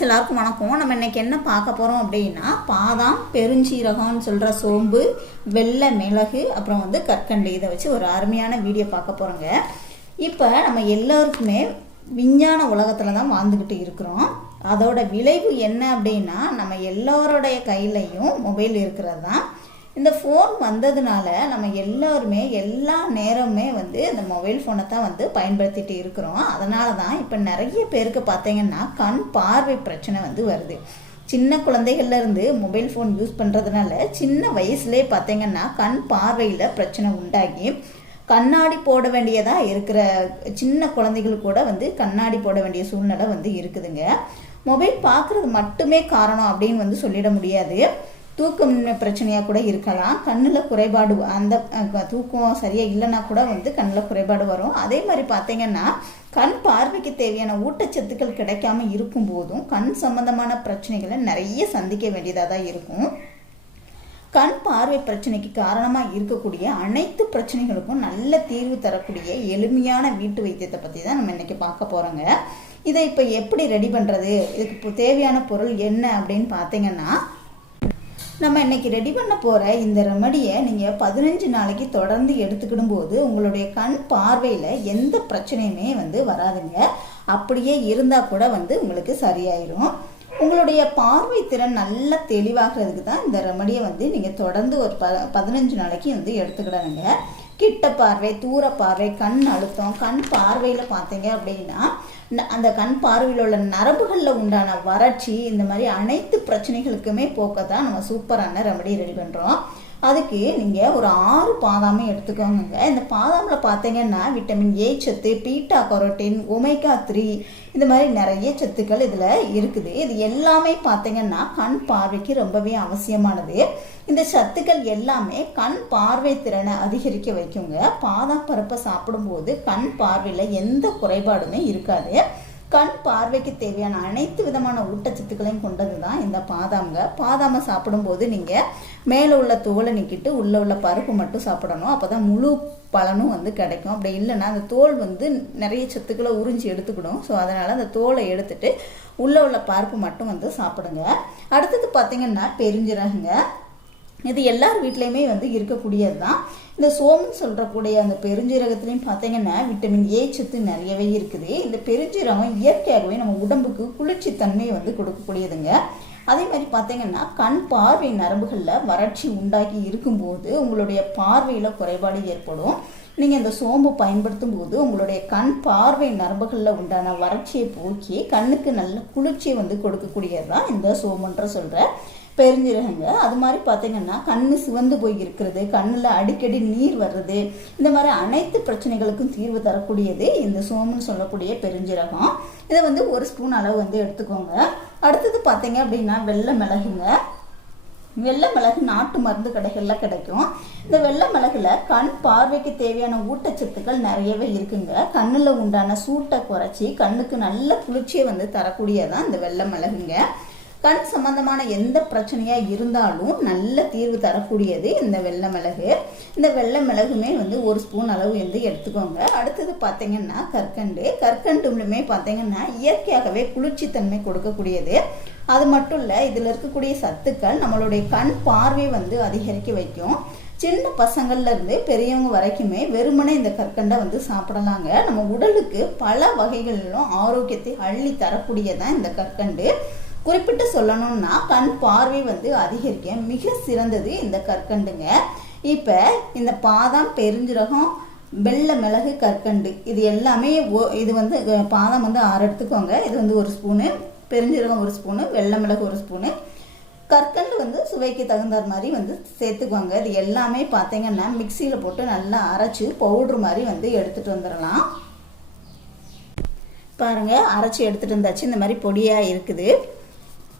எல்லாருக்கும் வணக்கம். நம்ம இன்னைக்கு என்ன பார்க்க போகிறோம் அப்படின்னா பாதாம் பெருஞ்சீரகம்னு சொல்கிற சோம்பு வெள்ளை மிளகு அப்புறம் வந்து கற்கண்டு. இதை வச்சு ஒரு அருமையான வீடியோ பார்க்க போகிறோங்க இப்போ நம்ம எல்லாருக்குமே விஞ்ஞான உலகத்தில் தான் வாழ்ந்துக்கிட்டு இருக்கிறோம். அதோட விளைவு என்ன அப்படின்னா நம்ம எல்லோருடைய கையிலையும் மொபைல் இருக்கிறது தான். இந்த ஃபோன் வந்ததுனால நம்ம எல்லாருமே எல்லா நேரமுமே வந்து இந்த மொபைல் ஃபோனை தான் வந்து பயன்படுத்திட்டு இருக்கிறோம். அதனால தான் இப்போ நிறைய பேருக்கு பார்த்தீங்கன்னா கண் பார்வை பிரச்சனை வந்து வருது. சின்ன குழந்தைகள்லேருந்து மொபைல் ஃபோன் யூஸ் பண்ணுறதுனால சின்ன வயசுலேயே பார்த்தீங்கன்னா கண் பார்வையில் பிரச்சனை உண்டாகி கண்ணாடி போட வேண்டியதாக இருக்கிற சின்ன குழந்தைகள் கூட வந்து கண்ணாடி போட வேண்டிய சூழ்நிலை வந்து இருக்குதுங்க. மொபைல் பார்க்குறது மட்டுமே காரணம் அப்படின்னு வந்து சொல்லிட முடியாது. தூக்கமின்மை பிரச்சனையாக கூட இருக்கலாம். கண்ணில் குறைபாடு அந்த தூக்கம் சரியாக இல்லைன்னா கூட வந்து கண்ணில் குறைபாடு வரும். அதே மாதிரி பார்த்தீங்கன்னா கண் பார்வைக்கு தேவையான ஊட்டச்சத்துக்கள் கிடைக்காம இருக்கும் போதும் கண் சம்பந்தமான பிரச்சனைகளை நிறைய சந்திக்க வேண்டியதாக தான் இருக்கும். கண் பார்வை பிரச்சனைக்கு காரணமாக இருக்கக்கூடிய அனைத்து பிரச்சனைகளுக்கும் நல்ல தீர்வு தரக்கூடிய எளிமையான வீட்டு வைத்தியத்தை பற்றி தான் நம்ம இன்றைக்கி பார்க்க போகிறோங்க இதை இப்போ எப்படி ரெடி பண்ணுறது இதுக்கு தேவையான பொருள் என்ன அப்படின்னு பார்த்தீங்கன்னா நம்ம இன்றைக்கி ரெடி பண்ண போகிற இந்த ரெமடியை நீங்கள் பதினஞ்சு நாளைக்கு தொடர்ந்து எடுத்துக்கிடும் போது உங்களுடைய கண் பார்வையில் எந்த பிரச்சனையுமே வந்து வராதுங்க. அப்படியே இருந்தால் கூட வந்து உங்களுக்கு சரியாயிரும். உங்களுடைய பார்வை திறன் நல்லா தெளிவாகிறதுக்கு தான் இந்த ரெமடியை வந்து நீங்கள் தொடர்ந்து ஒரு ப பதினஞ்சு நாளைக்கு வந்து எடுத்துக்கிடணுங்க. கிட்ட பார்வை தூர பார்வை கண் அழுத்தம் கண் பார்வையில் பார்த்தீங்க அப்படின்னா அந்த கண் பார்வையில் உள்ள நரம்புகளில் உண்டான வறட்சி இந்த மாதிரி அனைத்து பிரச்சனைகளுக்குமே போக்க தான் நம்ம சூப்பரான ரெமடி ரெடி பண்ணுறோம் அதுக்கு நீங்கள் ஒரு ஆறு பாதாமே எடுத்துக்கோங்க இந்த பாதாமில் பார்த்தீங்கன்னா விட்டமின் ஏ சத்து பீட்டா கரோட்டின் ஒமேகா த்ரீ இந்த மாதிரி நிறைய சத்துக்கள் இதில் இருக்குது. இது எல்லாமே பார்த்தீங்கன்னா கண் பார்வைக்கு ரொம்பவே அவசியமானது. இந்த சத்துக்கள் எல்லாமே கண் பார்வை திறனை அதிகரிக்க வைக்குங்க. பாதாம் பருப்பை சாப்பிடும்போது கண் பார்வையில் எந்த குறைபாடுமே இருக்காது. கண் பார்வைக்கு தேவையான அனைத்து விதமான ஊட்டச்சத்துக்களையும் கொண்டது தான் இந்த பாதாம்ங்க. பாதாமை சாப்பிடும்போது நீங்கள் மேலே உள்ள தோலை நிற்கிட்டு உள்ளே உள்ள பருப்பு மட்டும் சாப்பிடணும். அப்போ தான் முழு பலனும் வந்து கிடைக்கும். அப்படி இல்லைன்னா அந்த தோல் வந்து நிறைய சத்துக்களை உறிஞ்சி எடுத்துக்கிடும். ஸோ அதனால் அந்த தோலை எடுத்துட்டு உள்ளே உள்ள பருப்பு மட்டும் வந்து சாப்பிடுங்க. அடுத்தது பார்த்திங்கன்னா பெருஞ்சீரகங்க. இது எல்லார் வீட்லேயுமே வந்து இருக்கக்கூடியது தான் இந்த சோம்பு சொல்கிறக்கூடிய அந்த பெருஞ்சீரகத்துலேயும் பார்த்தீங்கன்னா விட்டமின் ஏ சத்து நிறையவே இருக்குது. இந்த பெருஞ்சீரகம் இயற்கையாகவே நம்ம உடம்புக்கு குளிர்ச்சி தன்மையை வந்து கொடுக்கக்கூடியதுங்க. அதே மாதிரி பார்த்தீங்கன்னா கண் பார்வை நரம்புகளில் வறட்சி உண்டாக்கி இருக்கும்போது உங்களுடைய பார்வையில் குறைபாடு ஏற்படும். நீங்கள் இந்த சோம்பு பயன்படுத்தும் போது உங்களுடைய கண் பார்வை நரம்புகளில் உண்டான வறட்சியை போக்கி கண்ணுக்கு நல்ல குளிர்ச்சியை வந்து கொடுக்கக்கூடியது தான் இந்த சோம்புன்ற சொல்கிற பெருஞ்சீரகங்க அது மாதிரி பார்த்தீங்கன்னா கண்ணு சிவந்து போய் இருக்கிறது கண்ணில் அடிக்கடி நீர் வர்றது இந்த மாதிரி அனைத்து பிரச்சனைகளுக்கும் தீர்வு தரக்கூடியது இந்த சோம்புன்னு சொல்லக்கூடிய பெருஞ்சீரகம் இதை வந்து ஒரு ஸ்பூன் அளவு வந்து எடுத்துக்கோங்க. அடுத்தது பார்த்தீங்க அப்படின்னா வெள்ளை மிளகுங்க. வெள்ளை மிளகு நாட்டு மருந்து கடைகளில் கிடைக்கும். இந்த வெள்ளை மிளகுல கண் பார்வைக்கு தேவையான ஊட்டச்சத்துக்கள் நிறையவே இருக்குங்க. கண்ணில் உண்டான சூட்டை குறைச்சி கண்ணுக்கு நல்ல குளிர்ச்சியை வந்து தரக்கூடியதான் இந்த வெள்ளை மிளகுங்க. கண் சம்பந்தமான எந்த பிரச்சனையா இருந்தாலும் நல்ல தீர்வு தரக்கூடியது இந்த வெள்ளை மிளகு. இந்த வெள்ளை மிளகுமே வந்து ஒரு ஸ்பூன் அளவு வந்து எடுத்துக்கோங்க. அடுத்தது பார்த்தீங்கன்னா கற்கண்டு. கற்கண்டுமே பார்த்தீங்கன்னா இயற்கையாகவே குளிர்ச்சித்தன்மை கொடுக்கக்கூடியது. அது மட்டும் இல்லை இதில் இருக்கக்கூடிய சத்துக்கள் நம்மளுடைய கண் பார்வை வந்து அதிகரிக்க வைக்கும். சின்ன பசங்கள்ல இருந்து பெரியவங்க வரைக்குமே வெறுமனே இந்த கற்கண்டை வந்து சாப்பிடலாங்க. நம்ம உடலுக்கு பல வகைகளிலும் ஆரோக்கியத்தை அள்ளி தரக்கூடியதான் இந்த கற்கண்டு. குறிப்பிட்டு சொல்லணும்னா கண் பார்வை வந்து அதிகரிக்க மிக சிறந்தது இந்த கற்கண்டுங்க. இப்போ இந்த பாதாம் பெருஞ்சீரகம் வெள்ளை மிளகு கற்கண்டு இது எல்லாமே ஓ இது வந்து பாதாம் வந்து ஆறு எடுத்துக்கோங்க. இது வந்து ஒரு ஸ்பூனு பெருஞ்சீரகம் ஒரு ஸ்பூனு வெள்ளை மிளகு ஒரு ஸ்பூனு. கற்கண்டு வந்து சுவைக்கு தகுந்த மாதிரி வந்து சேர்த்துக்கோங்க. இது எல்லாமே பார்த்தீங்கன்னா மிக்சியில் போட்டு நல்லா அரைச்சி பவுட்ரு மாதிரி வந்து எடுத்துகிட்டு வந்துடலாம் பாருங்கள் அரைச்சி எடுத்துகிட்டு வந்தாச்சு. இந்த மாதிரி பொடியாக இருக்குது.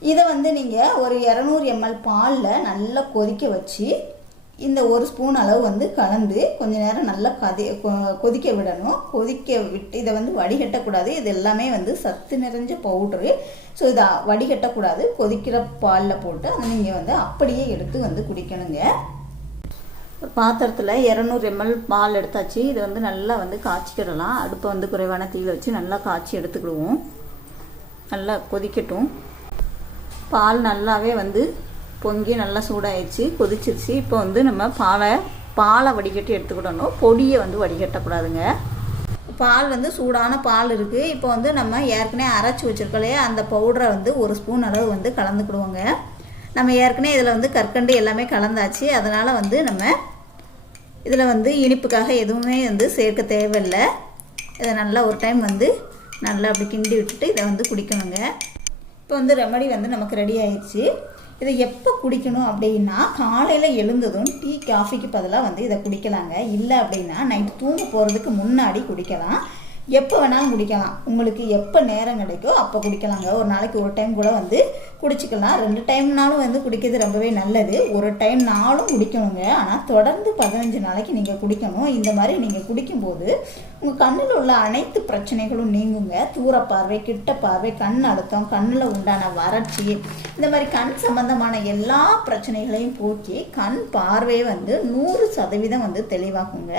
இதை வந்து நீங்கள் ஒரு இரநூறு எம்எல் பாலில் நல்லா கொதிக்க வச்சு இந்த ஒரு ஸ்பூன் அளவு வந்து கலந்து கொஞ்ச நேரம் நல்லா கதி கொ- கொதிக்க விடணும். கொதிக்க விட்டு இதை வந்து வடிகட்டக்கூடாது. இது எல்லாமே வந்து சத்து நிறைஞ்ச பவுட்ரு ஸோ இதை வடிகட்டக்கூடாது. கொதிக்கிற பாலில் போட்டு அதை நீங்கள் வந்து அப்படியே எடுத்து வந்து குடிக்கணுங்க. ஒரு பாத்திரத்தில் இரநூறு எம்எல் பால் எடுத்தாச்சு. இது வந்து நல்லா வந்து காய்ச்சிக்கிடலாம். அடுப்பை வந்து குறைவான தீயில் வச்சு நல்லா காய்ச்சி எடுத்துக்கிடுவோம். நல்லா கொதிக்கட்டும். பால் நல்லாவே வந்து பொங்கி நல்லா சூடாயிடுச்சு கொதிச்சிருச்சு. இப்போ வந்து நம்ம பாலை பாலை வடிகட்டி எடுத்துக்கிடணும். பொடியை வந்து வடிகட்டக்கூடாதுங்க. பால் வந்து சூடான பால் இருக்குது இப்போ வந்து நம்ம ஏற்கனவே அரைச்சி வச்சுருக்கலையே அந்த பவுடரை வந்து ஒரு ஸ்பூன் அளவு வந்து கலந்துக்கிடுவோங்க. நம்ம ஏற்கனவே இதில் வந்து கற்கண்டு எல்லாமே கலந்தாச்சு. அதனால் வந்து நம்ம இதில் வந்து இனிப்புக்காக எதுவுமே வந்து சேர்க்க தேவையில்லை. இதை நல்லா ஒரு டைம் வந்து நல்லா அப்படி கிண்டி விட்டுட்டு இதை வந்து குடிக்கணுங்க. இப்போ வந்து ரெமடி வந்து நமக்கு ரெடி ஆயிடுச்சு. இதை எப்போ குடிக்கணும் அப்படின்னா காலையில் எழுந்ததும் டீ காஃபிக்கு பதிலாக வந்து இதை குடிக்கலாங்க. இல்லை அப்படின்னா நைட்டு தூங்க போகிறதுக்கு முன்னாடி குடிக்கலாம். எப்போ வேணாலும் குடிக்கலாம். உங்களுக்கு எப்போ நேரம் கிடைக்கோ அப்போ குடிக்கலாங்க. ஒரு நாளைக்கு ஒரு டைம் கூட வந்து குடிச்சிக்கலாம். ரெண்டு டைம்னாலும் வந்து குடிக்கிறது ரொம்பவே நல்லது. ஒரு டைம் நாளும் குடிக்கணுங்க. ஆனால் தொடர்ந்து பதினஞ்சு நாளைக்கு நீங்கள் குடிக்கணும். இந்த மாதிரி நீங்கள் குடிக்கும்போது உங்கள் கண்ணில் உள்ள அனைத்து பிரச்சனைகளும் நீங்குங்க. தூர பார்வை கிட்ட பார்வை கண் அழுத்தம் கண்ணில் உண்டான வறட்சி இந்த மாதிரி கண் சம்பந்தமான எல்லா பிரச்சனைகளையும் போக்கி கண் பார்வையை வந்து நூறு சதவீதம் வந்து தெளிவாக்குங்க.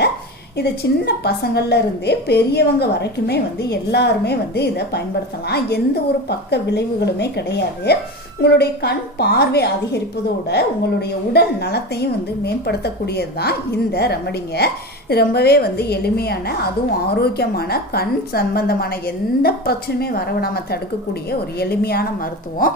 இதை சின்ன பசங்கள்ல இருந்தே பெரியவங்க வரைக்குமே வந்து எல்லாருமே வந்து இதை பயன்படுத்தலாம். எந்த ஒரு பக்க விளைவுகளுமே கிடையாது. உங்களுடைய கண் பார்வை அதிகரிப்பதோட உங்களுடைய உடல் நலத்தையும் வந்து மேம்படுத்தக்கூடியது தான் இந்த ரெமடிங்க. ரொம்பவே வந்து எளிமையான அதுவும் ஆரோக்கியமான கண் சம்பந்தமான எந்த பிரச்சனையுமே வரவிடாமல் தடுக்கக்கூடிய ஒரு எளிமையான மருத்துவம்.